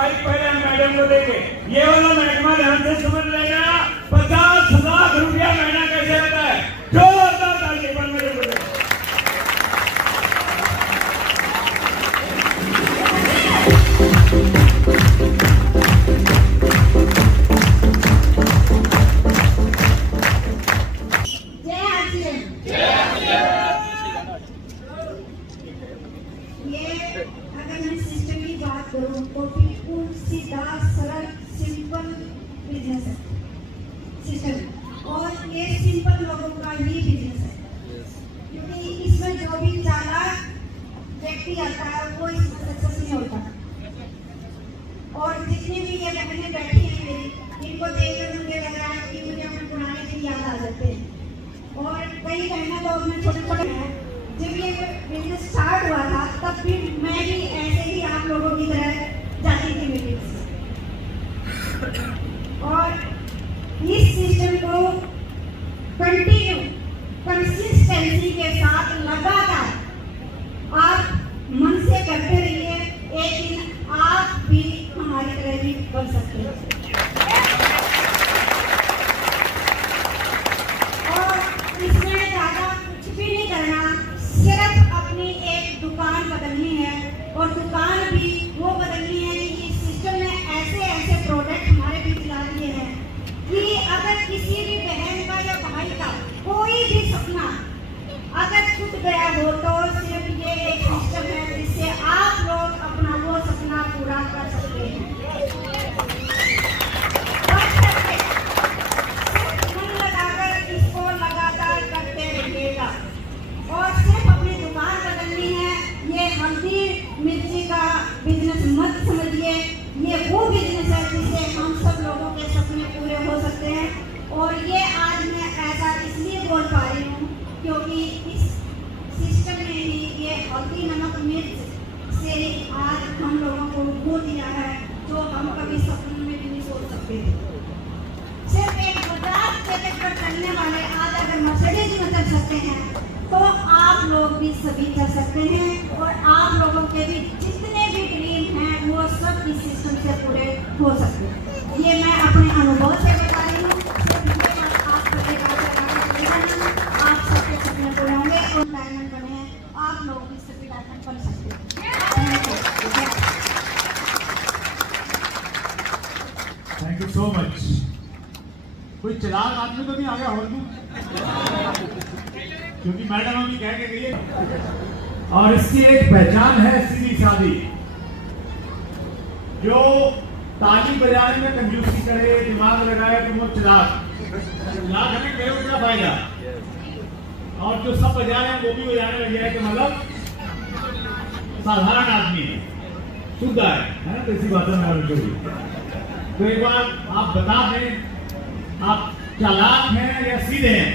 Mic पहले madam को देंगे। ये वाला महकमा ध्यान से समझ लेना, 50 लाख रुपया महीना कैसे होता है। जोरदार ताली पर मेरे को। तो बिल्कुल सीधा सरल सिंपल बिजनेस है सिस्टम, और ये सिंपल लोगों का ही बिजनेस है, क्योंकि इसमें जो भी चालाक व्यक्ति आता है वो इसमें सक्सेस नहीं होता। और जितनी भी ये बहनें बैठी हैं मेरी, इनको देखकर मुझे लग रहा है कि मुझे अपने पुराने दिन याद आ जाते हैं। और कई बहनें तो अपने छोटे छोटे हैं, जब ये बिजनेस स्टार्ट हुआ था तब भी मैं भी ऐसे ही आप लोगों की तरह जाती थी मीटिंग्स, और इस सिस्टम को कंटिन्यू कंसिस्टेंसी के साथ लगातार आप मन से करते रहिए, एक दिन आप भी हमारी तरह भी बन सकते हैं। और इसमें ज़्यादा कुछ भी नहीं करना, सिर्फ अपनी एक दुकान बदलनी है, और दुकान भी वो बदलनी है कि इस सिस्टम में ऐसे ऐसे प्रोडक्ट हमारे बीच ला दिए हैं कि अगर किसी भी बहन का या भाई का कोई भी सपना अगर छूट गया हो तो सिर्फ ये एक सिस्टम है जिससे आप लोग अपना वो सपना पूरा कर सकते हैं। मन लगाकर इसको लगातार करते रहिएगा, और सिर्फ अपनी दुकान बदलनी है। ये हल्दी मिर्ची का बिजनेस मत समझिए, ये वो बिजनेस है जिससे हम सब लोगों के सपने पूरे हो सकते हैं। और ये आज मैं ऐसा इसलिए बोल पा रही हूँ क्योंकि इस सिस्टम ने ही ये हल्दी नमक मिर्च से आज हम लोगों को वो दिया है जो हम कभी सपने में भी नहीं सोच सकते थे। सिर्फ एक बजाज पैकेट पर चलने वाले आज अगर मर्सिडीज में चल सकते हैं तो आप लोग भी सभी कर सकते हैं, और आप लोगों के भी जितने भी ड्रीम हैं वो सब इस सिस्टम से पूरे हो सकते हैं। ये मैं अपने अनुभव से बता रही हूँ। आप सबके सपने पूरे होंगे और डायमंड बने हैं, आप लोग भी सभी डायमंड बन सकते हैं। Thank you so much. कोई चालाक आदमी तो नहीं आ गया और क्योंकि मैडम अभी कह के गई है, और इसकी एक पहचान है सीधी सादी। जो ताली बजाने में कंजूसी करे, दिमाग लगाए कि वो चालाक हमें कहे क्या फायदा, और जो सब बजा रहे हैं वो भी बजाने लग जाए कि मतलब साधारण आदमी है, शुद्ध है ना, तो इसी बात में तो एक बार आप बता दें आप चालाक हैं या सीधे हैं।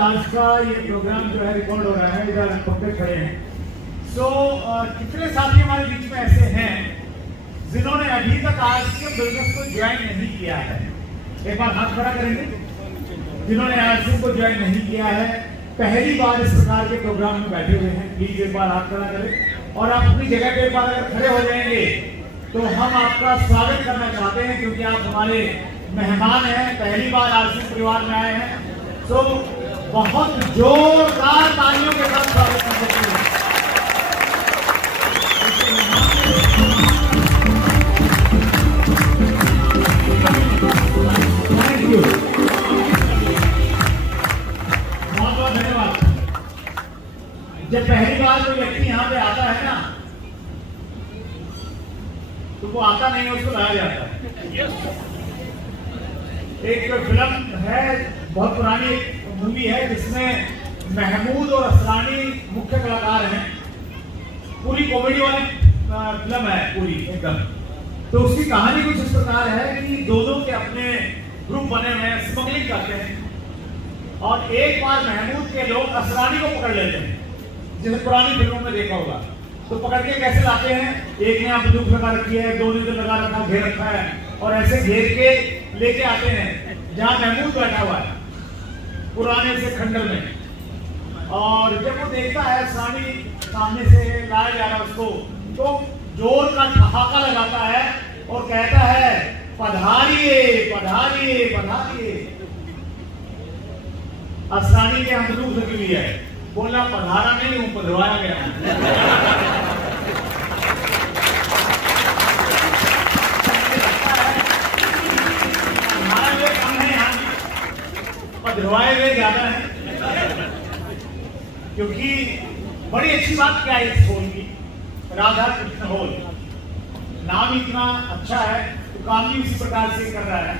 आज का ये प्रोग्राम जो है रिकॉर्ड हो रहा है, इधर पंकज खड़े हैं। कितने साथी हमारे बीच में ऐसे हैं जिन्होंने अभी तक आज के बिजनेस को ज्वाइन नहीं किया है? एक बार हाथ खड़ा करेंगे जिन्होंने आज को ज्वाइन नहीं किया है, पहली बार इस प्रकार के प्रोग्राम में बैठे हुए हैं, प्लीज एक बार हाथ खड़ा करें। और आप अपनी जगह पे एक बार अगर खड़े हो जाएंगे तो हम आपका स्वागत करना चाहते हैं, क्योंकि आप हमारे मेहमान हैं, पहली बार आरसी परिवार में आए हैं। तो बहुत जोरदार तालियों के साथ स्वागत करते हैं। थैंक यू, बहुत बहुत धन्यवाद। जब पहली बार कोई व्यक्ति यहाँ पे आता है ना, तो वो आता नहीं है, उसको लाया जाता है। एक फिल्म है, बहुत पुरानी मूवी है, जिसमें महमूद और असरानी मुख्य कलाकार हैं। पूरी कॉमेडी वाली फिल्म है पूरी एकदम। तो उसकी कहानी कुछ इस प्रकार है कि दोनों के अपने ग्रुप बने हुए हैं, स्मगलिंग करते हैं। और एक बार महमूद के लोग असरानी को पकड़ लेते हैं, जैसे पुरानी फिल्मों में देखा होगा। तो पकड़ के कैसे लाते हैं, एक ने यहाँ बंदूक लगा रखी है, दो ने तो लगा रखा, घेर रखा है, और ऐसे घेर के लेके आते हैं जहाँ महमूद बैठा हुआ है पुराने से खंडर में। और जब वो देखता है असरानी सामने से लाया जा रहा है उसको, तो जोर का ठहाका लगाता है और कहता है, पधारिए पधारिए पधारिए। असरानी के यहाँ बंदूक लगी हुई है, बोला पधारा नहीं हूं, पधरवाया गया। पधारा हुए कम है, यहाँ पधरवाए हुए ज्यादा है। क्योंकि बड़ी अच्छी बात क्या है इस हॉल की, राधा कृष्ण हॉल, नाम इतना अच्छा है तो काम भी इसी प्रकार से कर रहा है।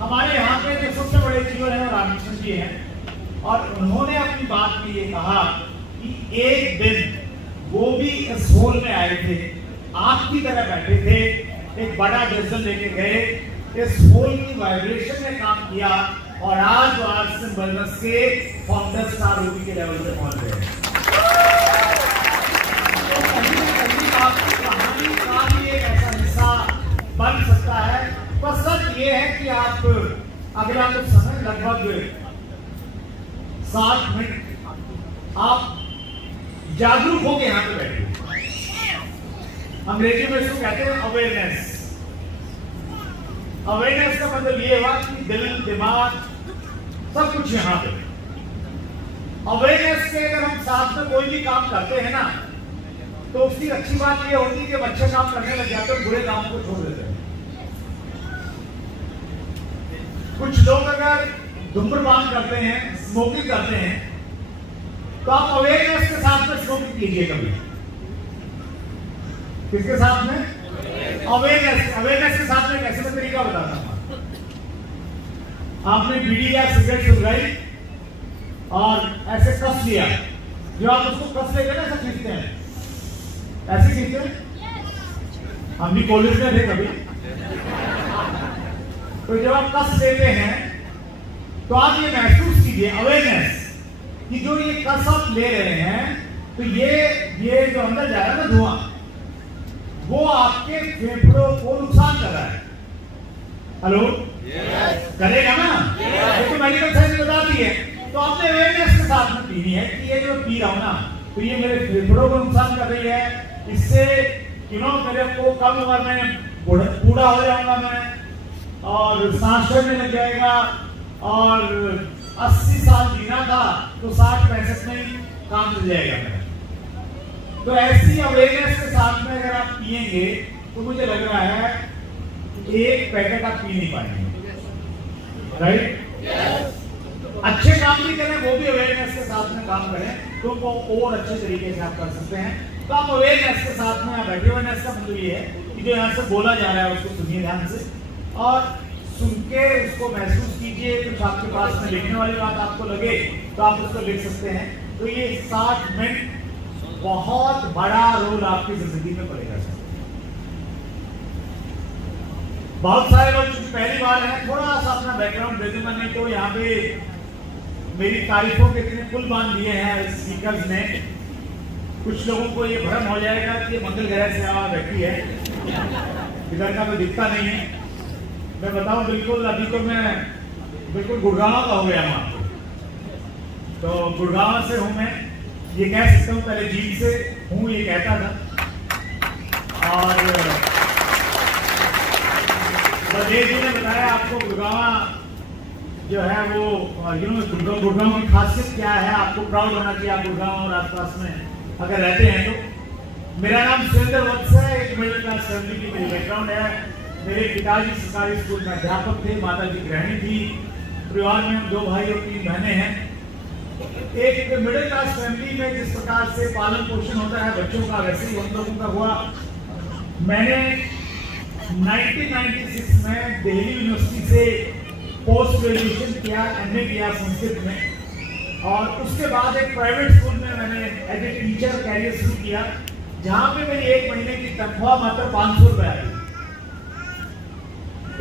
हमारे यहाँ पे जो सबसे बड़े जीवन है रामकृष्ण जी हैं, और उन्होंने अपनी बात में ये कहा कि एक दिन वो भी इस हॉल में आए थे, आपकी तरह बैठे थे, एक बड़ा जज्बा लेके गए, इस हॉल की वाइब्रेशन में काम किया, और आज वाटसन वेलनेस के फाउंडर स्टार रूबी के लेवल पे पहुंच गए। तो कहीं ना कहीं आपकी कहानी का भी एक ऐसा हिस्सा बन सकता है। बस सच ये है कि आप अगला कुछ समय लगभग 7 मिनट आप जागरूक होकर यहाँ पे बैठे। अंग्रेजी में इसको कहते हैं अवेयरनेस। अवेयरनेस का मतलब ये हुआ कि दिल दिमाग सब कुछ यहाँ पे। अवेयरनेस से अगर हम साथ में कोई भी काम करते हैं ना, तो उसकी अच्छी बात ये होती है कि अच्छे काम करने लग जाते हैं, बुरे काम को छोड़ देते हैं। कुछ लोग अगर धूम्रपान करते हैं, स्मोकिंग करते हैं, तो आप अवेयरनेस के साथ में स्मोकिंग कीजिए कभी। किसके साथ में? अवेयरनेस के साथ में कैसे मैं तरीका बताता हूं। आपने बीड़ी या सिगरेट सुलगाई और ऐसे कस लिया, जो आप उसको कस लेकर ना ऐसे खींचते हैं, ऐसे खींचते हैं। हम भी कॉलेज में थे कभी, तो जब आप कस लेते हैं तो आप ये महसूस कीजिए अवेयरनेस कि जो ये कस आप ले रहे हैं, तो ये जो अंदर जा रहा है ना धुआं, वो आपके फेफड़ों को नुकसान कर रहा है। हेलो, करेगा ना? ये तो मेडिकल साइंस बताती है। तो आपने अवेयरनेस के साथ में पीनी है कि ये जो पी रहा हूं ना, तो ये मेरे फेफड़ों को नुकसान कर रही है, इससे मेरे को कम उम्र में बूढ़ा हो जाऊंगा मैं, और सांस चढ़ने लग जाएगा, और 80 साल जीना था तो 60-65 में ही काम चल जाएगा मेरा। तो ऐसी अवेयरनेस के साथ में अगर आप पिएंगे तो मुझे लग रहा है एक पैकेट आप पी नहीं पाएंगे, राइट? अच्छे काम भी करें, वो भी अवेयरनेस के साथ में काम करें, तो वो और अच्छे तरीके से आप कर सकते हैं। तो आप अवेयरनेस के साथ में बैठे। अवेयरनेस का मतलब ये है कि जो यहाँ से बोला जा रहा है उसको सुनिए ध्यान से, और सुन के उसको महसूस कीजिए। कुछ आपके पास में लिखने वाली बात आपको लगे तो आप उसको लिख सकते हैं। तो ये 60 मिनट बहुत बड़ा रोल आपकी जिंदगी में पड़ेगा। बहुत सारे लोग चूंकि पहली बार हैं, थोड़ा सा अपना बैकग्राउंड दे दूंगा, नहीं तो यहाँ पे मेरी तारीफों के इतने पुल बांध दिए हैं स्पीकर्स ने, कुछ लोगों को ये भ्रम हो जाएगा कि ये मंगल ग्रह से आवाज बैठी है, इधर का तो दिखता नहीं है। मैं बताऊं बिल्कुल, अभी तो मैं बिल्कुल गुड़गांव का हो गया हूं आपको, तो गुड़गांव से हूं मैं, ये कह सकता हूं, पहले जीत से हूं ये कहता था। और बदेव जी ने बताया आपको गुड़गांव जो है वो गुड़गांव की खासियत क्या है, आपको प्राउड होना चाहिए आप गुड़गांव और आसपास में अगर रहते हैं तो। मेरा नाम सुरेंद्र वत्स है, एक मिडिल क्लास फैमिली की मेरी बैकग्राउंड है। मेरे पिताजी सरकारी स्कूल में अध्यापक थे, माता जी गृहिणी थी, परिवार में हम 2 भाई और 3 बहनें हैं। एक मिडिल क्लास फैमिली में जिस प्रकार से पालन पोषण होता है बच्चों का, वैसे ही हम लोगों का हुआ। मैंने 1996 में दिल्ली यूनिवर्सिटी से पोस्ट ग्रेजुएशन किया, एमए किया संस्कृत में, और उसके बाद एक प्राइवेट स्कूल में मैंने एज ए टीचर कैरियर शुरू किया, जहां पे मेरी 1 महीने की तनख्वाह मात्र 500 रुपए आई।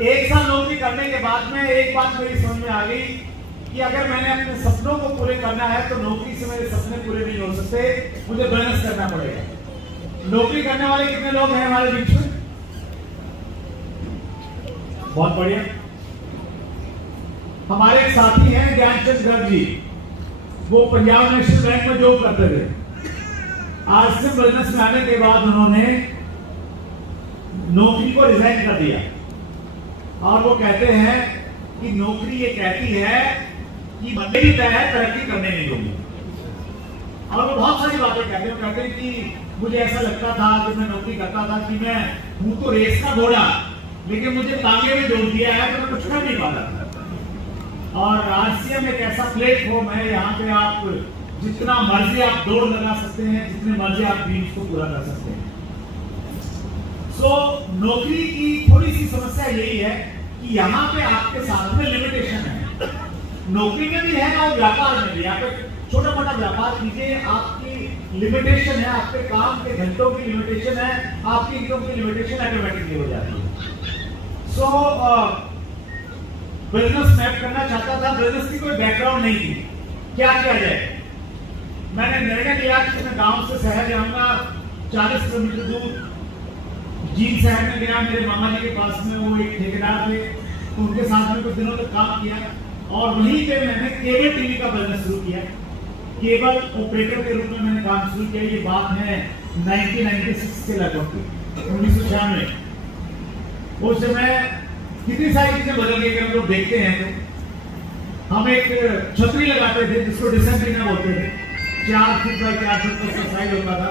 1 साल नौकरी करने के बाद में एक बात मेरी समझ में आ गई कि अगर मैंने अपने सपनों को पूरे करना है तो नौकरी से मेरे सपने पूरे नहीं हो सकते, मुझे बिजनेस करना पड़ेगा। नौकरी करने वाले कितने लोग हैं हमारे बीच में? बहुत बढ़िया। हमारे एक साथी हैं ज्ञानचंद गर्ग जी, वो पंजाब नेशनल बैंक में जॉब करते थे। आज से बिजनेस में आने के बाद उन्होंने नौकरी को रिजाइन कर दिया और वो कहते हैं कि नौकरी ये कहती है कि मेरी तय है, तरक्की करने नहीं दूंगी। और वो बहुत सारी बातें कहते हैं। कहते हैं कि मुझे ऐसा लगता था जब मैं नौकरी करता था कि मैं हूं तो रेस का घोड़ा, लेकिन मुझे तांगे में जोड़ दिया है तो मैं कुछ कर नहीं पाता। और आरसीएम एक ऐसा प्लेटफॉर्म है, यहाँ पे आप जितना मर्जी आप दौड़ लगा सकते हैं, जितने मर्जी आप ड्रीम्स को पूरा कर सकते हैं। सो नौकरी की थोड़ी सी समस्या यही है कि यहाँ पे आपके साथ में लिमिटेशन है। नौकरी में भी है और व्यापार में भी। यहाँ पे छोटा मोटा व्यापार कीजिए, आपकी लिमिटेशन है, आपके काम के घंटों की लिमिटेशन है, आपकी इनकम की लिमिटेशन ऑटोमेटिकली हो जाती है। सो बिजनेस मैप करना चाहता था, बिजनेस की कोई बैकग्राउंड नहीं थी, क्या किया जाए? मैंने निर्णय लिया कि मैं गांव से शहर जाऊंगा, 40 किलोमीटर दूर जींद शहर में गया। मेरे मामा जी के पास में वो एक ठेकेदार थे, तो उनके साथ में कुछ दिनों तक काम किया और वहीं पे मैंने केबल टीवी का बिजनेस शुरू किया। केबल ऑपरेटर के रूप में मैंने काम शुरू किया। ये बात है 1996 के लगभग, 1996। उस समय कितनी सारी चीजें बदल गई हम लोग देखते हैं। तो हम एक छतरी लगाते थे जिसको डिसेंट्रीना बोलते थे, 4 फुट बाय 4 फुट का साइज होता था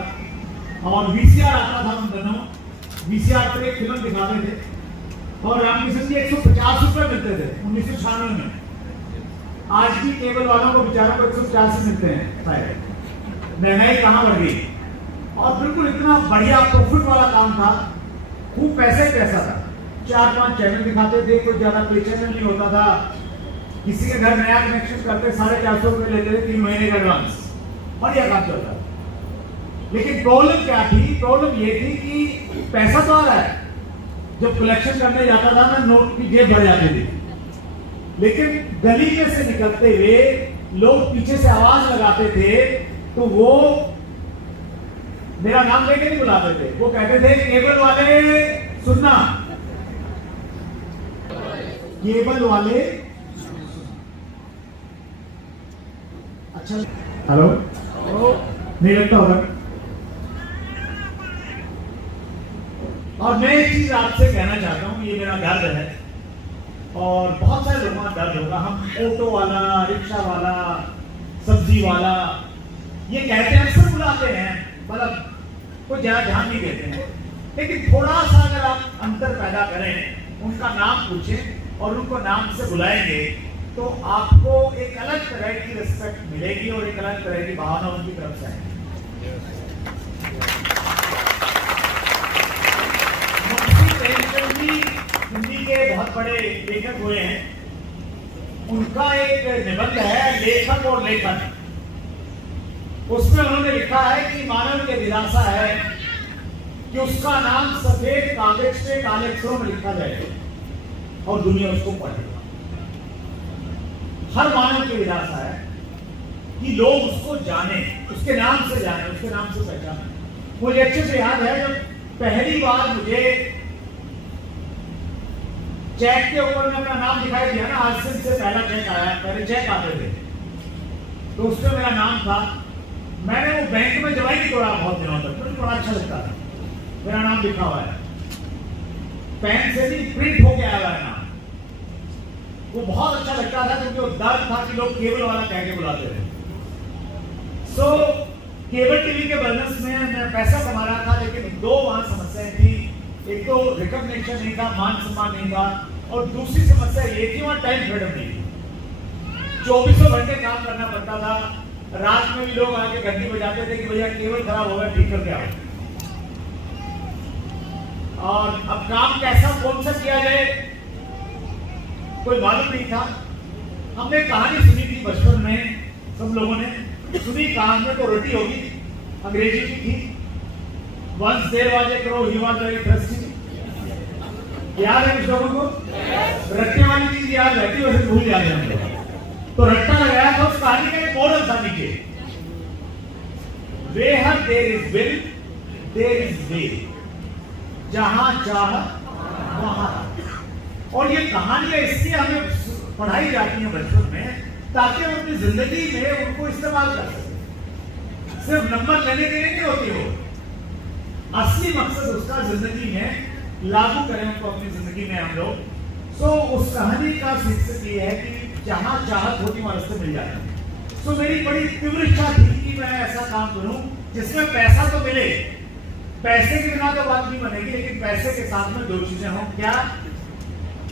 और वीसीआर आता था उन दिनों। वीसीआर पर एक फिल्म दिखाते थे और रामकिशन जी 150 रुपए मिलते थे 1996 में। आज भी केबल वालों को बेचारों को 150 मिलते हैं शायद। महंगाई कहाँ बढ़ गई। और बिल्कुल इतना बढ़िया प्रॉफिट वाला काम था, खूब पैसे पैसा था। 4-5 चैनल दिखाते थे, कोई ज्यादा पे चैनल नहीं होता था। किसी के घर नया कनेक्शन करते 450 रुपए लेते थे 3 महीने का एडवांस, बढ़िया काम चलता था। लेकिन प्रॉब्लम क्या थी? प्रॉब्लम ये थी कि पैसा तो आ रहा है, जब कलेक्शन करने जाता था ना नोट की जेब भर जाती थी, लेकिन गली में से निकलते हुए लोग पीछे से आवाज लगाते थे तो वो मेरा नाम लेके नहीं बुलाते थे, वो कहते थे केबल वाले सुनना, केबल वाले। अच्छा, हेलो, नहीं लगता होगा। और मैं एक चीज आपसे कहना चाहता हूं, ये मेरा दर्द है और बहुत सारे लोगों का दर्द होगा। हम ऑटो वाला, रिक्शा वाला, सब्जी वाला ये कहते हैं, अक्सर बुलाते हैं, मतलब कोई ज्यादा ध्यान नहीं देते हैं। लेकिन थोड़ा सा अगर आप अंतर पैदा करें, उनका नाम पूछें और उनको नाम से बुलाएंगे तो आपको एक अलग तरह की रिस्पेक्ट मिलेगी और एक अलग तरह की भावना उनकी तरफ से आएगी। हिंदी के बहुत बड़े लेखक हुए हैं, उनका एक निबंध है लेखक और लेखन। उसमें उन्होंने लिखा है कि मानव की विरासत है कि उसका नाम सफेद कागज पे काले अक्षरों में लिखा जाए और दुनिया उसको पढ़े। हर मानव की विरासत है कि लोग उसको जाने, उसके नाम से जाने, उसके नाम से पहचाने। मुझे अच्छे से याद है जब पहली बार मुझे चेक के ऊपर में अपना नाम दिखाई दिया ना, आज से पहला चेक आया, पहले चेक आते थे तो उसमें मेरा नाम था। मैंने वो बैंक में जमा ही नहीं तोड़ा बहुत दिनों तक, मुझे बड़ा अच्छा लगता था, मेरा नाम लिखा हुआ है, पेन से भी प्रिंट होके आया हुआ है नाम। वो बहुत अच्छा लगता था क्योंकि वो दर्द था कि लोग केबल वाला कह के बुलाते थे। सो केबल टीवी के बिजनेस में मैं पैसा कमा रहा था, लेकिन दो वहां समस्याएं थी। एक तो रिकॉग्निशन नहीं था, मान सम्मान नहीं था, और दूसरी समस्या ये थी वहां टाइम फ्रीडम नहीं थी। 24 घंटे काम करना पड़ता था। रात में भी लोग आके घंटी बजाते थे कि भैया केबल खराब हो गया, ठीक करके आओ। और अब काम कैसा कौन सा किया जाए कोई मालूम नहीं था। हमने कहानी सुनी थी बचपन में, सब लोगों ने सुनी, कहानी में तो रोटी होगी, अंग्रेजी की थी। Once there was a crow, he was very thirsty. याद है कुछ लोगों को? रखने वाली चीज याद रहती है, वैसे भूल जाते हैं हम लोग। तो रट्टा लगाया था। उस कहानी का एक मोरल था नीचे, where there is will there is way, जहां चाह वहां। और ये कहानियां इसलिए हमें पढ़ाई जाती है बचपन में ताकि हम अपनी जिंदगी में उनको इस्तेमाल कर सकें। सिर्फ नंबर लेने के लिए नहीं होती वो, असली मकसद उसका जिंदगी में लागू करें उनको अपनी जिंदगी में हम लोग। सो उस कहानी का शीर्षक ये है कि जहां चाहत होती वहां रास्ते मिल जाते हैं। सो मेरी बड़ी तीव्र इच्छा थी कि मैं ऐसा काम करूं जिसमें पैसा तो मिले, पैसे के बिना तो बात नहीं बनेगी, लेकिन पैसे के साथ में दो चीजें हों, क्या?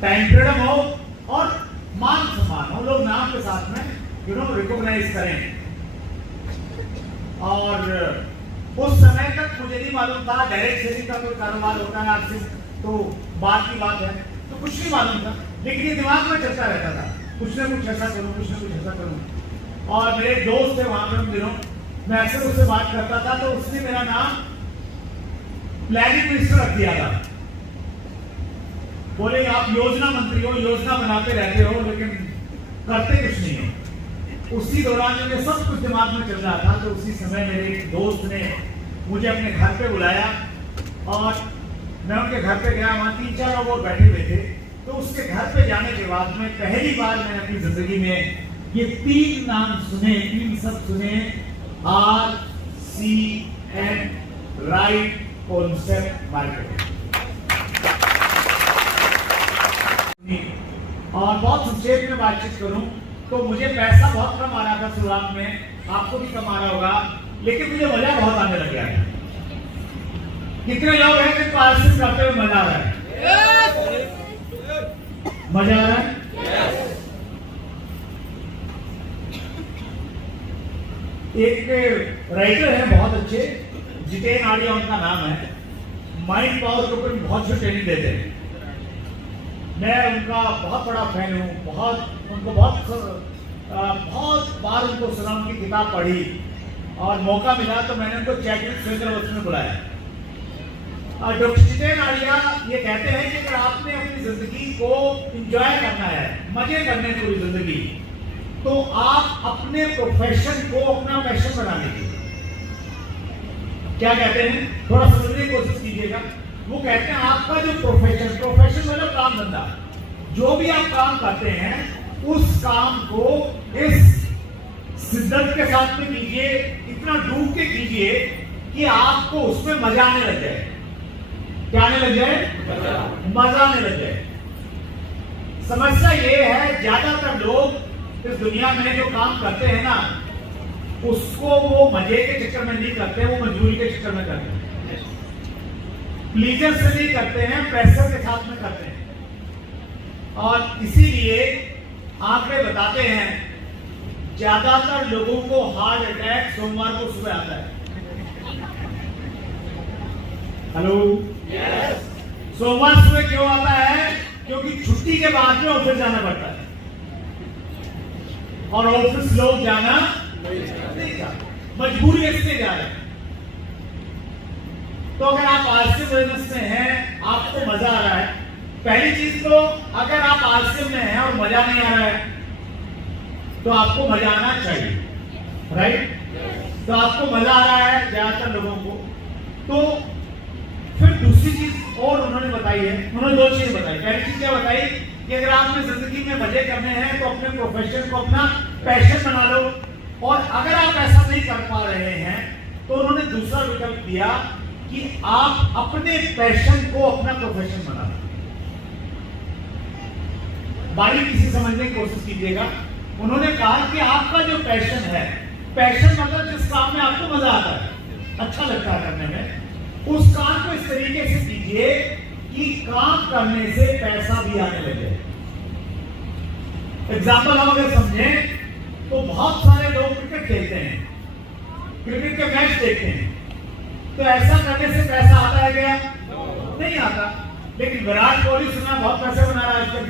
टाइम फ्रीडम हो और मान सम्मान हो, लोग नाम के साथ में रिकॉग्नाइज करें। और उस समय तक मुझे नहीं मालूम था डायरेक्ट सेलिंग का कोई कारोबार होता है आपसे, तो बात की बात है, तो कुछ नहीं मालूम था, लेकिन ये दिमाग में चलता रहता था, कुछ ना कुछ ऐसा करूं, कुछ ना कुछ ऐसा करूं। और मेरे दोस्त थे वहां पर उन दिनों, मैं अक्सर उससे बात करता था, तो उसने मेरा नाम प्लानिंग मिनिस्टर रख दिया था। बोले आप योजना मंत्री हो, योजना बनाते रहते हो लेकिन करते कुछ नहीं हो। उसी दौरान जब ये सब कुछ दिमाग में चल रहा था, तो उसी समय मेरे एक दोस्त ने मुझे अपने घर पे बुलाया और मैं उनके घर पे गया। वहां 3-4 लोग और बैठे हुए थे। तो उसके घर पे जाने के बाद में पहली बार मैंने अपनी जिंदगी में ये 3 नाम सुने, 3 शब्द सुने, RCM, राइट कॉन्सेप्ट मार्केटिंग। और बहुत संक्षेप में बातचीत करूं तो मुझे पैसा बहुत कम आ रहा था शुरुआत में, आपको भी कम आ रहा होगा, लेकिन मुझे मजा बहुत आने लग गया था। कितने लोग हैं जिनको आरसीएम करते हुए मजा आ रहा है? मजा आ रहा है? एक राइटर है बहुत अच्छे, जितेन आर्या उनका नाम है, माइंड पावर के ऊपर बहुत सी ट्रेनिंग देते हैं। मैं उनका बहुत बड़ा फैन हूँ, बहुत बार उनको सुना, उनकी किताब पढ़ी और मौका मिला तो मैंने उनको चैट विद स्वेटर में बुलाया। डॉक्टर जितेन आर्या ये कहते हैं कि अगर आपने अपनी जिंदगी को एंजॉय करना है, मजे करने पूरी जिंदगी, तो आप अपने प्रोफेशन को अपना पैशन बना लीजिए। क्या कहते हैं, थोड़ा समझने की कोशिश कीजिएगा। वो कहते हैं आपका जो प्रोफेशन मतलब काम धंधा, जो भी आप काम करते हैं उस काम को इस शिद्दत के साथ में कीजिए, इतना डूब के कीजिए कि आपको उसमें मजा आने लग जाए। क्या आने लग जाए? मजा आने लग जाए। समस्या ये है ज्यादातर लोग इस दुनिया में जो काम करते हैं ना, उसको वो मजे के चक्कर में नहीं करते, वो मजबूरी के चक्कर में करते हैं, प्लीजर से नहीं करते हैं, प्रेशर के साथ में करते हैं। और इसीलिए आंकड़े बताते हैं ज्यादातर लोगों को हार्ट अटैक सोमवार को सुबह आता है। हेलो, सोमवार सुबह क्यों आता है? क्योंकि छुट्टी के बाद में ऑफिस जाना पड़ता है और ऑफिस लोग जाना नहीं चाहते, मजबूरी इसलिए जा रहे हैं। तो अगर आप आरसीएम बिजनेस में हैं, आपको मजा आ रहा है, पहली चीज तो अगर आप आरसीएम में हैं और मजा नहीं आ रहा है तो आपको मजा आना चाहिए, राइट? तो आपको मजा आ रहा है ज्यादातर लोगों को। तो फिर दूसरी चीज और उन्होंने बताई है, उन्होंने 2 चीजें बताई। पहली चीज क्या बताई कि अगर आपने जिंदगी में मजे करने हैं तो अपने प्रोफेशन को अपना पैशन बना लो, और अगर आप ऐसा नहीं कर पा रहे हैं तो उन्होंने दूसरा विकल्प दिया कि आप अपने पैशन को अपना प्रोफेशन बना लो। बारीकी से समझने की कोशिश कीजिएगा। उन्होंने कहा कि आपका जो पैशन है, पैशन मतलब जिस काम में आपको मजा आता है, अच्छा लगता है करने में, उस काम को इस तरीके से कीजिए कि काम करने से पैसा भी आने लगे। एग्जाम्पल हम अगर समझें तो बहुत सारे लोग क्रिकेट खेलते हैं, क्रिकेट के मैच देखते हैं, तो ऐसा करने से पैसा आता है क्या? नहीं आता। लेकिन विराट कोहली सुना बहुत पैसे बना रहा है आजकल।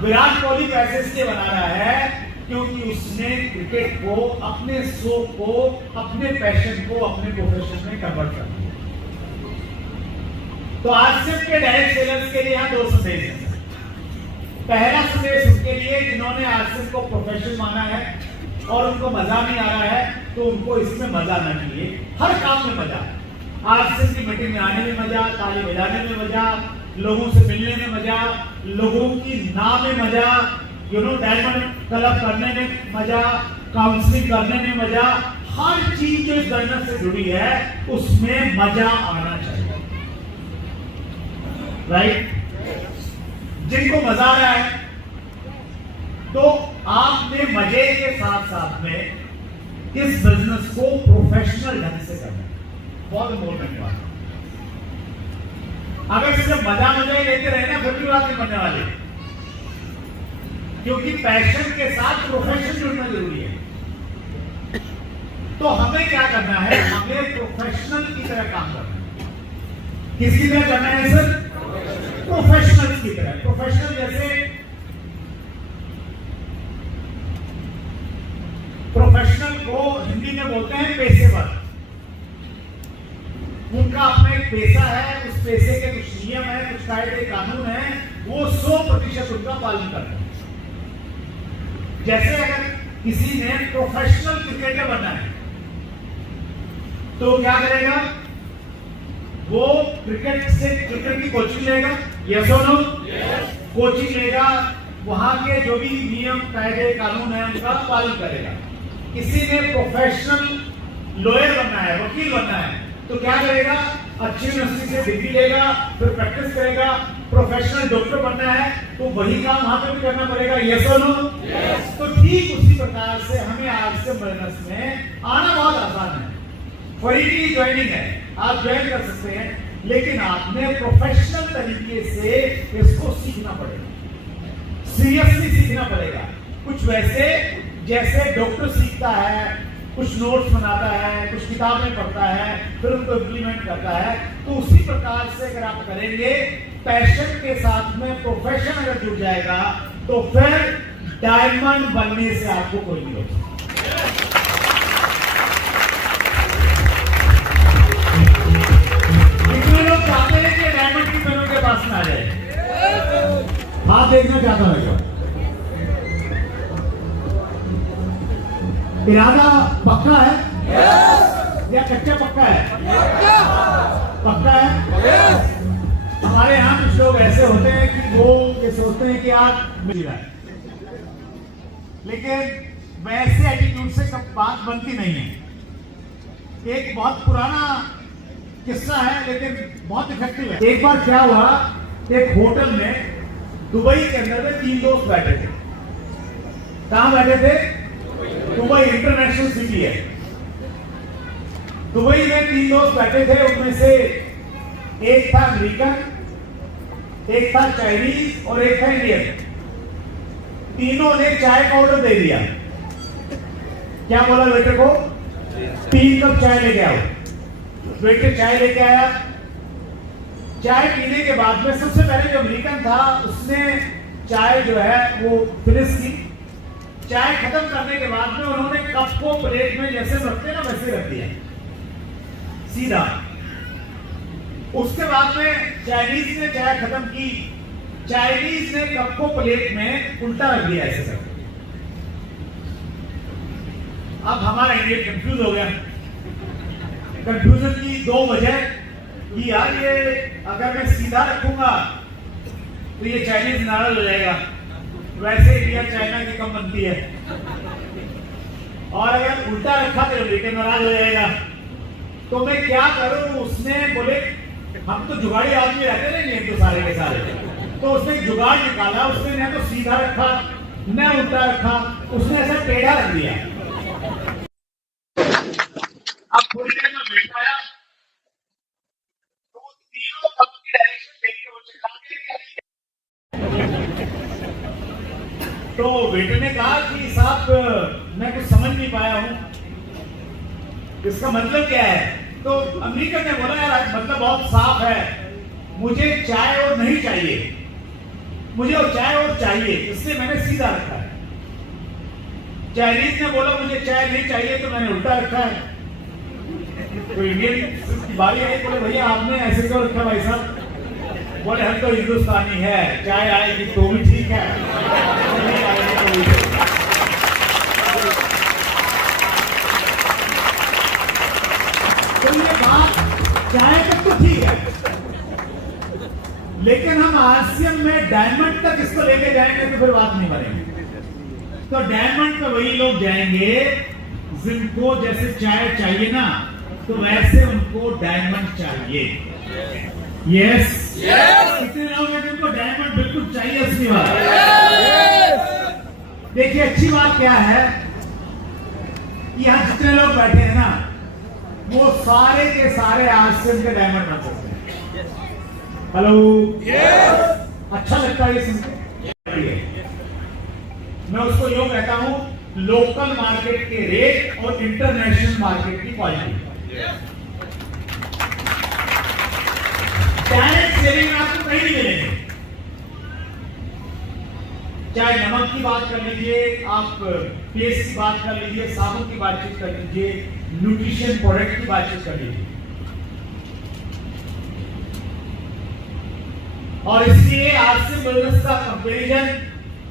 विराट कोहली पैसे इसलिए बना रहा है क्योंकि उसने क्रिकेट को, अपने शौक को, अपने पैशन को अपने प्रोफेशन में कन्वर्ट कर दिया। तो आरसीएम के डायरेक्ट सेलर्स के लिए यहां 2 संदेश हैं। पहला संदेश उनके लिए जिन्होंने आरसीएम को प्रोफेशन माना है और उनको मजा नहीं आ रहा है, तो उनको इसमें मजा ना चाहिए। हर काम में मजा, आरसीएम की मीटिंग में आने में मजा, ताली बजाने में मजा, लोगों से मिलने में मजा, लोगों की नाम में मजा, डायमंड क्लब करने में मजा, काउंसलिंग करने में मजा, हर चीज जो इस बिजनेस से जुड़ी है उसमें मजा आना चाहिए, राइट? जिनको मजा आ रहा है तो आपने मजे के साथ साथ में इस बिजनेस को प्रोफेशनल ढंग से करना है। बहुत इंपॉर्टेंट बात। अगर सिर्फ मजा मजा ही लेते रहे ना, फिर भी बात नहीं बनने वाली, क्योंकि पैशन के साथ प्रोफेशन जुड़ना जरूरी है। तो हमें क्या करना है, हमें प्रोफेशनल की तरह काम करना है। किसकी तरह करना है सर? प्रोफेशनल की तरह। प्रोफेशनल जैसे प्रोफेशनल को हिंदी में बोलते हैं पेशेवर। उनका अपना एक पेशा है, उस पेशे के कुछ नियम है, कुछ कायदे कानून है, वो 100% उनका पालन करते हैं। जैसे अगर किसी ने प्रोफेशनल क्रिकेटर बनना है तो क्या करेगा? वो क्रिकेट की कोचिंग लेगा, यस और नो? कोचिंग लेगा, वहां के जो भी नियम कायदे कानून है उनका पालन करेगा। किसी ने प्रोफेशनल लॉयर बनना है, वकील बनना है, तो क्या करेगा? अच्छी यूनिवर्सिटी से डिग्री लेगा, फिर प्रैक्टिस करेगा। प्रोफेशनल डॉक्टर बनना है तो वही काम वहां पे भी करना पड़ेगा, यस और नो? तो ठीक उसी प्रकार से हमें आज से बिजनेस में आना बहुत आसान है। फ्री की ज्वाइनिंग है, आप ज्वाइन कर सकते हैं, लेकिन आपने प्रोफेशनल तरीके से इसको सीखना पड़ेगा, सीरियसली सीखना पड़ेगा। कुछ वैसे जैसे डॉक्टर सीखता है, कुछ नोट्स बनाता है, कुछ किताबें पढ़ता है, फिर उनको इम्प्लीमेंट करता है, तो उसी प्रकार से अगर आप करेंगे, पैशन के साथ में प्रोफेशन अगर जुड़ जाएगा, तो फिर डायमंड बनने से आपको कोई नहीं रोक। कितने लोग चाहते हैं कि डायमंड की पेनों के पास में आ जाए? हाथ देखना चाहता है। इरादा पक्का है या कच्चा पक्का है? पक्का है। हमारे यहाँ कुछ लोग ऐसे होते हैं कि वो ये सोचते हैं कि आप मिल रहा है, लेकिन वैसे एटीट्यूड से कब बात बनती नहीं है। एक बहुत पुराना किस्सा है लेकिन बहुत इफेक्टिव है। एक बार क्या हुआ, एक होटल में दुबई के अंदर में 3 दोस्त बैठे थे। कहां बैठे थे? दुबई इंटरनेशनल सिटी है। दुबई में 3 दोस्त बैठे थे, उनमें से एक था अमेरिकन, एक था चाइनीज और एक था इंडियन। तीनों ने चाय का ऑर्डर दे दिया। क्या बोला वेटर को? 3 कप चाय लेके आओ। वेटर चाय लेके आया। चाय पीने के बाद में सबसे पहले जो अमेरिकन था उसने चाय जो है वो फिनिश की। चाय खत्म करने के बाद में उन्होंने कप को प्लेट में जैसे रखते ना वैसे रख दिया सीधा। उसके बाद में चाइनीज ने चाय खत्म की, चाइनीज ने कप को प्लेट में उल्टा रख दिया ऐसे करके। अब हमारा इंडियन कंफ्यूज हो गया। कंफ्यूजन की 2 वजह कि यार ये अगर मैं सीधा रखूंगा तो ये चाइनीज नाराज हो जाएगा, वैसे इंडिया चाइना की कम बनती है, और अगर उल्टा रखा तो अमेरिकन नाराज हो जाएगा। तो मैं क्या करूं? उसने बोले हम तो जुगाड़ी आदमी रहते नहीं तो सारे के सारे, तो उसने जुगाड़ निकाला। उसने न तो सीधा रखा न उल्टा रखा, उसने ऐसा टेढ़ा रख दिया। अब थोड़ी देर में बैठ आया तो तीनों कप की डायरेक्शन देखते हुए तो बेटे ने कहा कि साहब मैं कुछ समझ नहीं पाया हूं, इसका मतलब क्या है? तो अमेरिकन ने बोला यार मतलब बहुत साफ है, मुझे चाय और नहीं चाहिए, मुझे और चाय और चाहिए, इसलिए मैंने सीधा रखा है। चाइनीज ने बोला मुझे चाय नहीं चाहिए तो मैंने उल्टा रखा है। तो इंडियन की बारी आई, बोले भैया आपने ऐसे क्यों रखा भाई साहब? बोले हम तो हिंदुस्तानी है, चाय आएगी तो भी ठीक है, नहीं आएगी तो भी ठीक है। तो ये बात चाय तक तो ठीक है, लेकिन हम आरसीएम में डायमंड तक इसको लेके जाएंगे तो फिर बात नहीं बनेगी। तो डायमंड पे वही लोग जाएंगे जिनको जैसे चाय चाहिए ना, तो वैसे उनको डायमंड चाहिए। यस कितने लोग हैं जिनको डायमंड बिल्कुल चाहिए? असली बात। देखिए अच्छी बात क्या है, यहां जितने लोग बैठे हैं ना, वो सारे के सारे आरसीएम के डायमंड बन सकते हैं। हेलो, अच्छा लगता है ये सुनकर? मैं उसको यूं कहता हूं, लोकल मार्केट के रेट और इंटरनेशनल मार्केट की क्वालिटी। डायरेक्ट सेलिंग आपको कहीं नहीं मिलेंगे। चाहे नमक की बात कर लीजिए, आप पेस्ट की बात कर लीजिए, साबुन की बातचीत कर लीजिए, न्यूट्रिशन प्रोडक्ट की बातचीत कर लीजिए। और इसलिए आरसीएम बिजनेस का कंपैरिजन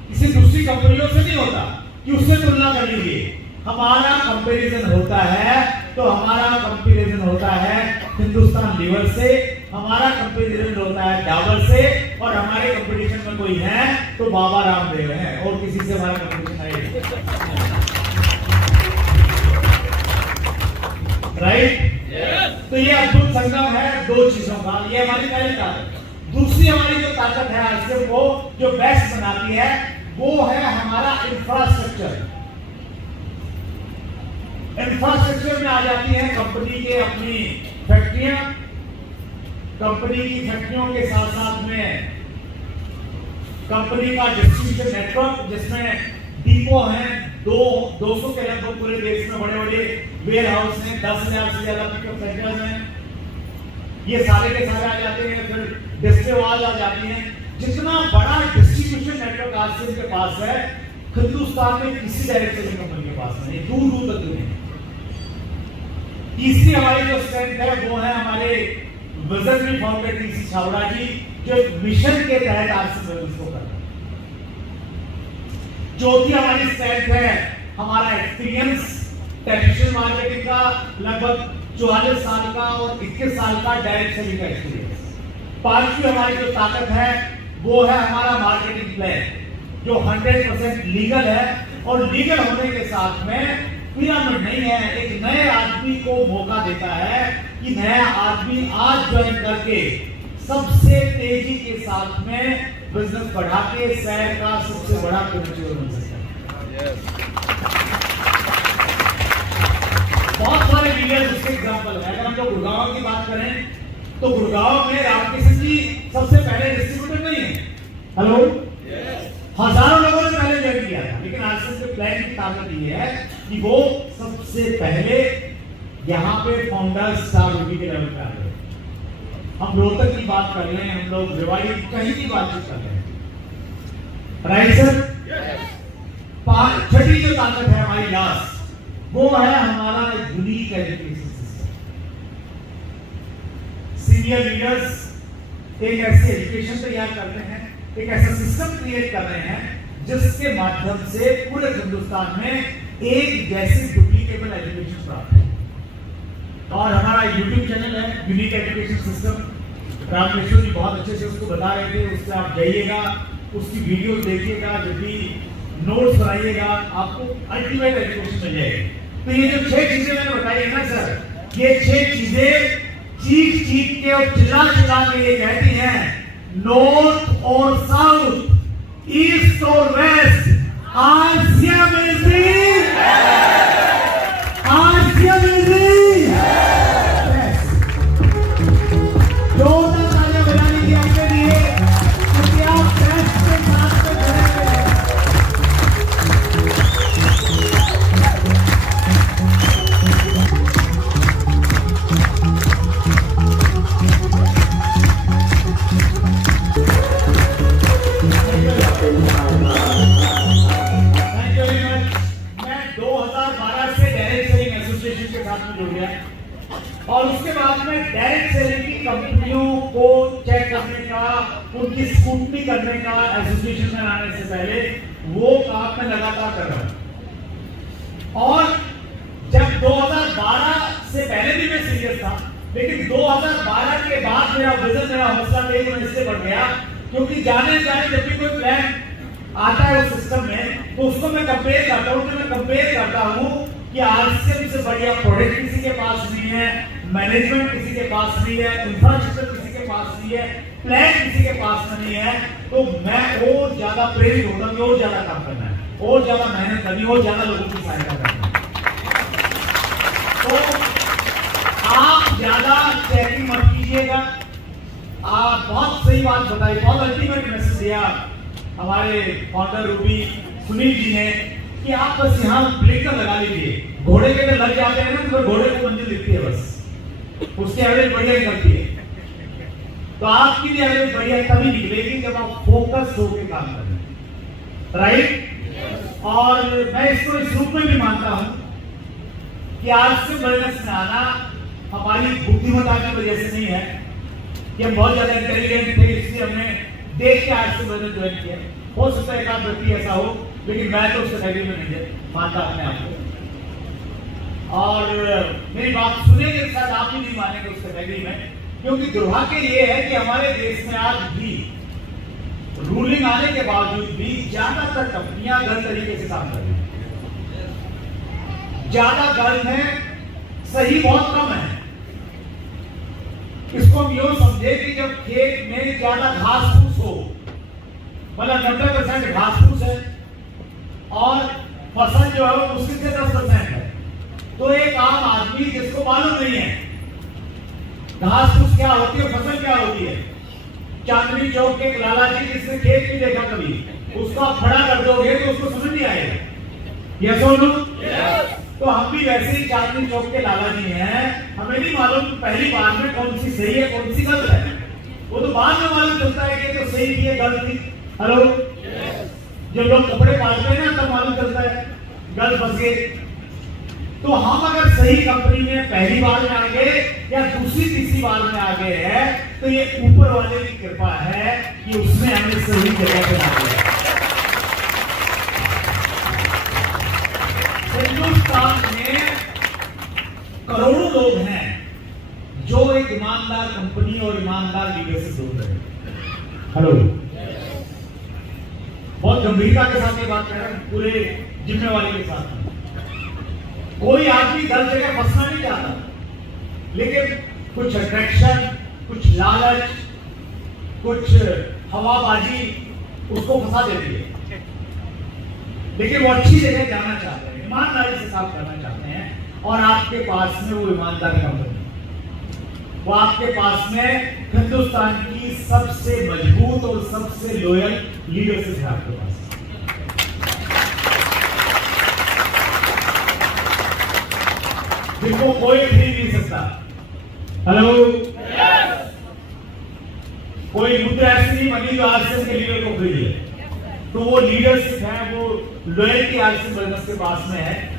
किसी दूसरी कंपनियों से नहीं होता कि उससे तुलना कर लीजिए। हमारा कंपैरिजन होता है तो हमारा कंपैरिजन होता है हिंदुस्तान लीवर से, हमारा कंपैरिजन होता है डाबर से, और हमारे कंपटीशन में कोई है तो बाबा रामदेव है, और किसी से हमारा कंपटीशन है राइट। तो ये अद्भुत संगम है दो चीजों का। ये हमारी पहली ताकत। दूसरी हमारी जो ताकत है आरसीएम को जो बेस्ट बनाती है, वो है हमारा इंफ्रास्ट्रक्चर। इंफ्रास्ट्रक्चर में आ जाती है कंपनी के अपनी फैक्ट्रियां, कंपनी की फैक्ट्रियों के साथ साथ में कंपनी का डिस्ट्रीब्यूशन नेटवर्क, जिसमें डिपो हैं 200 के लगभग पूरे देश में, बड़े बड़े वेयर हाउस हैं, 10,000 से ज्यादा पिकअप सेंटर्स हैं। ये सारे के सारे आ जाते हैं, फिर डिस्ट्रीब्यूटर्स आ जाती हैं। जितना बड़ा डिस्ट्रीब्यूशन नेटवर्क आरसीएम के पास है, हिंदुस्तान में किसी डायरेक्ट सेलिंग कंपनी के पास नहीं, दूर दूर तक नहीं। तीसरी हमारी जो स्ट्रेंथ है वो है हमारे विजनरी फाउंडर टीसी छावड़ा जी, जो मिशन के तहत आरसीएम बिजनेस को करते हैं। चौथी हमारी स्ट्रेंथ है हमारा एक्सपीरियंस टेक्निशियन मार्केटिंग का, लगभग 44 साल का और 21 साल का डायरेक्ट सेलिंग का एक्सपीरियंस। पांचवी हमारी जो ताकत है वो है हमारा मार्केटिंग प्लान, जो 100% लीगल है, और लीगल होने के साथ में पिरामिड नहीं है, एक नए आदमी को मौका देता है कि नया आदमी आज ज्वाइन करके सबसे तेजी के साथ में बिजनेस बढ़ा के शहर का सबसे बड़ा प्रोड्यूसर बन सकता है। बहुत सारे लीडर्स उसके एग्जांपल है। अगर हम लोग गुड़गांव की बात करें तो गुड़गांव में रामकिशन जी सबसे पहले डिस्ट्रीब्यूटर नहीं है। हेलो, हजारों लोगों ने पहले ज्वाइन किया था, लेकिन आरसीएम के प्लान की ताकत ये है कि वो सबसे पहले यहाँ पे फाउंडर स्टार रूबी के लेवल पे आ गए। हम रोहतक की बात कर रहे हैं, हम लोग रेवाड़ी कहीं की बातचीत कर रहे हैं, राइट सर। छठी जो ताकत है हमारी लास्ट, वो है हमारा unique education system. Senior leaders एक ऐसे एजुकेशन तैयार करते हैं, एक ऐसा सिस्टम क्रिएट कर रहे हैं जिसके माध्यम से पूरे हिंदुस्तान में एक जैसी डुप्लीकेबल एजुकेशन प्राप्त है। और हमारा यूट्यूब चैनल है यूनिक एजुकेशन सिस्टम, रामकेश्वर जी बहुत अच्छे से उसको बता रहे थे, उससे आप जाइएगा, उसकी वीडियो देखिएगा, जब भी नोट्स बनाइएगा, आपको अल्टीमेट एजुकेशन मिल जाएगी। तो ये जो 6 चीजें मैंने बताई है ना सर, ये 6 चीजें चीख चीख के और चिल्ला चिल्ला के ये कहती हैं, नॉर्थ और साउथ, ईस्ट और वेस्ट, आरसीएम इज और उसके बाद में डायरेक्ट सेलिंग की कंपनियों को चेक करना करने का, उनकी स्कूटनी करने का एसोसिएशन में आने से पहले वो काम में लगातार कर रहा हूं। और जब 2012 से पहले भी मैं सीरियस था, लेकिन 2012 के बाद मेरा विजन, मेरा हौसला तेज इससे बढ़ गया, क्योंकि जाने जाने जब भी कोई प्लान आता है उस सिस्टम में, तो उसको मैं कंपेयर करता हूं। मैं कंपेयर करता हूं कि आरसीएम से बढ़िया प्रोडक्ट किसी के पास नहीं है, मैनेजमेंट किसी के पास नहीं है, इंफ्रास्ट्रक्चर किसी के पास नहीं है, प्लान किसी के पास नहीं है, तो मैं और ज्यादा प्रेरित होता हूं कि और ज्यादा काम करना है, और ज्यादा मेहनत करनी, और ज्यादा लोगों की सहायता करनी है। तो आप ज्यादा चेकिंग मत कीजिएगा। आप बहुत सही बात बताई, बहुत अल्टीमेट मैसेज दिया हमारे फाउंडर रूबी सुनील जी ने कि आप बस यहाँ ब्रेकर लगा लीजिए। घोड़े के अंदर लग जाते हैं ना, तो घोड़े को मंजिल दिखती है, बस उसकी एवरेज बढ़िया निकलती है। तो आपकी भी एवरेज बढ़िया तभी निकलेगी जब आप फोकस होकर काम कर रहे हैं, राइट। और मैं इसको इस रूप में भी मानता हूं कि आज से बिजनेस में आना हमारी बुद्धिमत्ता की वजह से नहीं है कि हम बहुत ज्यादा इंटेलिजेंट थे इसलिए हमने देख के आज से बिजनेस ज्वाइन किया। हो सकता है एक आध व्यक्ति ऐसा हो, लेकिन मैं तो उस कैटेगरी में नहीं मानता अपने आप को। और मेरी बात सुनेंगे के साथ आप भी नहीं मानेंगे उस कैटेगरी में, क्योंकि दुर्भाग्य ये है कि हमारे देश में आज भी रूलिंग आने के बावजूद भी ज्यादातर कंपनियां गलत तरीके से काम कर रही हैं। ज्यादा गलत है, सही बहुत कम है। इसको हम यूं समझे कि जब खेत में ज्यादा घास फूस हो, मतलब 90% घास फूस है और फसल जो है वो मुश्किल से 10% है, तो एक आम आदमी जिसको मालूम नहीं है घास फूस क्या होती है, फसल क्या होती है, चांदनी चौक के लाला जी जिसने खेत नहीं देखा कभी, उसको आप खड़ा कर दोगे तो उसको समझ नहीं आएगा। यस और नो? तो हम भी वैसे ही चांदनी चौक के लाला जी हैं, हमें नहीं मालूम पहली बार में कौन सी सही है कौन सी गलत है, वो तो बाद में मालूम चलता है कि तो सही थी है गलत थी। हेलो, जब लोग कपड़े काटते हैं ना तब मालूम चलता है गलत फंस गए। तो हम अगर सही कंपनी में पहली बार में आ गए या दूसरी तीसरी बार में आ गए हैं, तो ये ऊपर वाले की कृपा है कि उसने हमें सही जगह पे ला दिया। हिंदुस्तान में करोड़ों लोग हैं जो एक ईमानदार कंपनी और ईमानदार लीडर से दूर रहे। हेलो, बहुत गंभीरता के साथ ये बात कर रहे हैं, पूरे जिम्मेवारी के साथ। कोई आदमी गलत जगह फंसना नहीं चाहता, लेकिन कुछ अट्रैक्शन, कुछ लालच, कुछ हवाबाजी उसको फंसा देती है। लेकिन वो अच्छी जगह जाना चाहते हैं, ईमानदारी से काम करना चाहते हैं, और आपके पास में वो ईमानदार कंपनी, वो आपके पास में हिंदुस्तान की सबसे मजबूत और सबसे लॉयल लीडरशिप है आपके पास। जिनको कोई खरीद नहीं सकता। हेलो, कोई मुद्रा ऐसी नहीं बनी जो आरसीएम के लीडर को खरीद ले। तो वो लीडरशिप है, वो लॉयल्टी आरसीएम बिजनेस के पास में है।